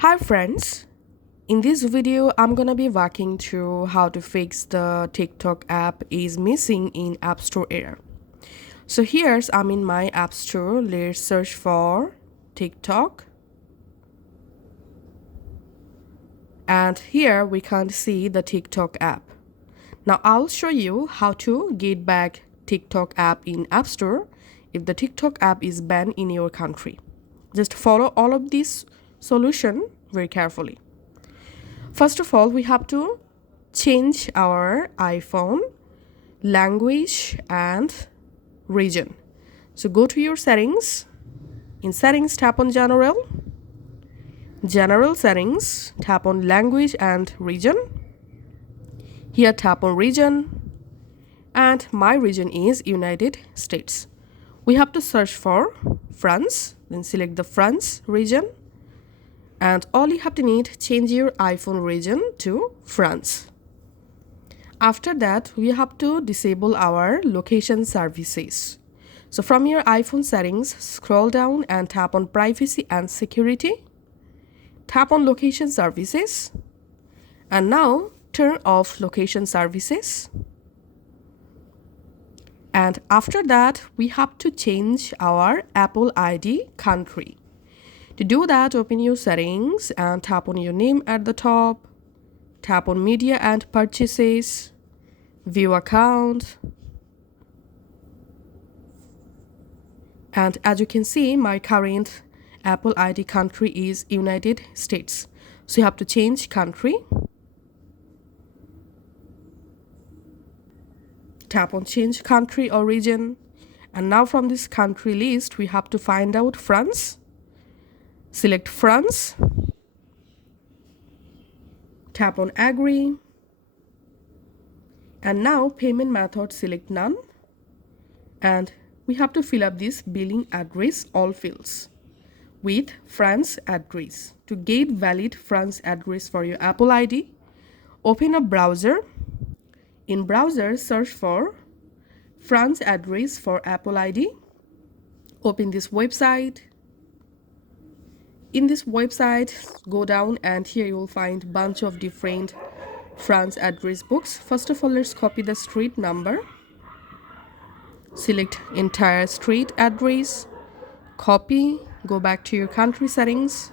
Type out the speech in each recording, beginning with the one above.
Hi friends, in this video I'm gonna be walking through how to fix the TikTok app is missing in App Store error. So here's I'm in my App Store. Let's search for TikTok, and here we can't see the TikTok app. Now I'll show you how to get back TikTok app in App Store if the TikTok app is banned in your country. Just follow all of this solution very carefully. First of all, we have to change our iPhone language and region. So go to your settings. In settings, tap on general settings, tap on language and region. Here tap on region, and my region is United States. We have to search for France, then select the France region, and all you have to need, change your iPhone region to France. After that, we have to disable our location services. So from your iPhone settings, scroll down and tap on privacy and security. Tap on location services, and now turn off location services. And after that, we have to change our Apple ID country. To do that, open your settings and tap on your name at the top. Tap on media and purchases, view account. And as you can see, my current Apple ID country is United States. So you have to change country. Tap on change country or region. And now from this country list, we have to find out France. Select France. Tap on agree. And now payment method, select none. And we have to fill up this billing address, all fields, with France address. To get valid France address for your Apple ID, open a browser. In browser, search for France address for Apple ID. Open this website. In this website, go down and here you will find bunch of different France address books. First of all, let's copy the street number. Select entire street address. Copy, go back to your country settings.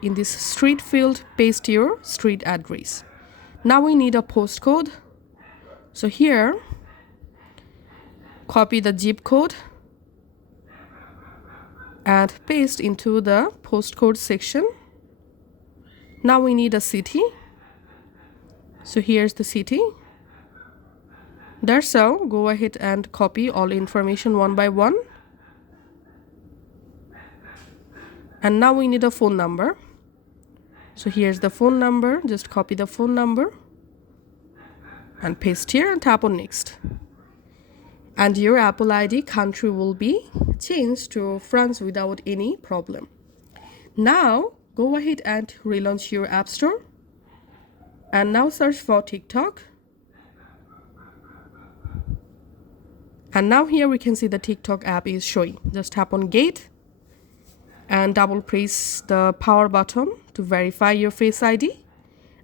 In this street field, paste your street address. Now we need a postcode. So here, copy the zip code and paste into the postcode section. Now we need a city. So here's the city. That's all. Go ahead and copy all information one by one. And now we need a phone number. So here's the phone number. Just copy the phone number and paste here and tap on next. And your Apple ID country will be changed to France without any problem. Now go ahead and relaunch your App Store. And now search for TikTok. And now here we can see the TikTok app is showing. Just tap on Get and double press the power button to verify your Face ID.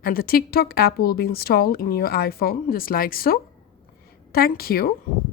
And the TikTok app will be installed in your iPhone just like so. Thank you.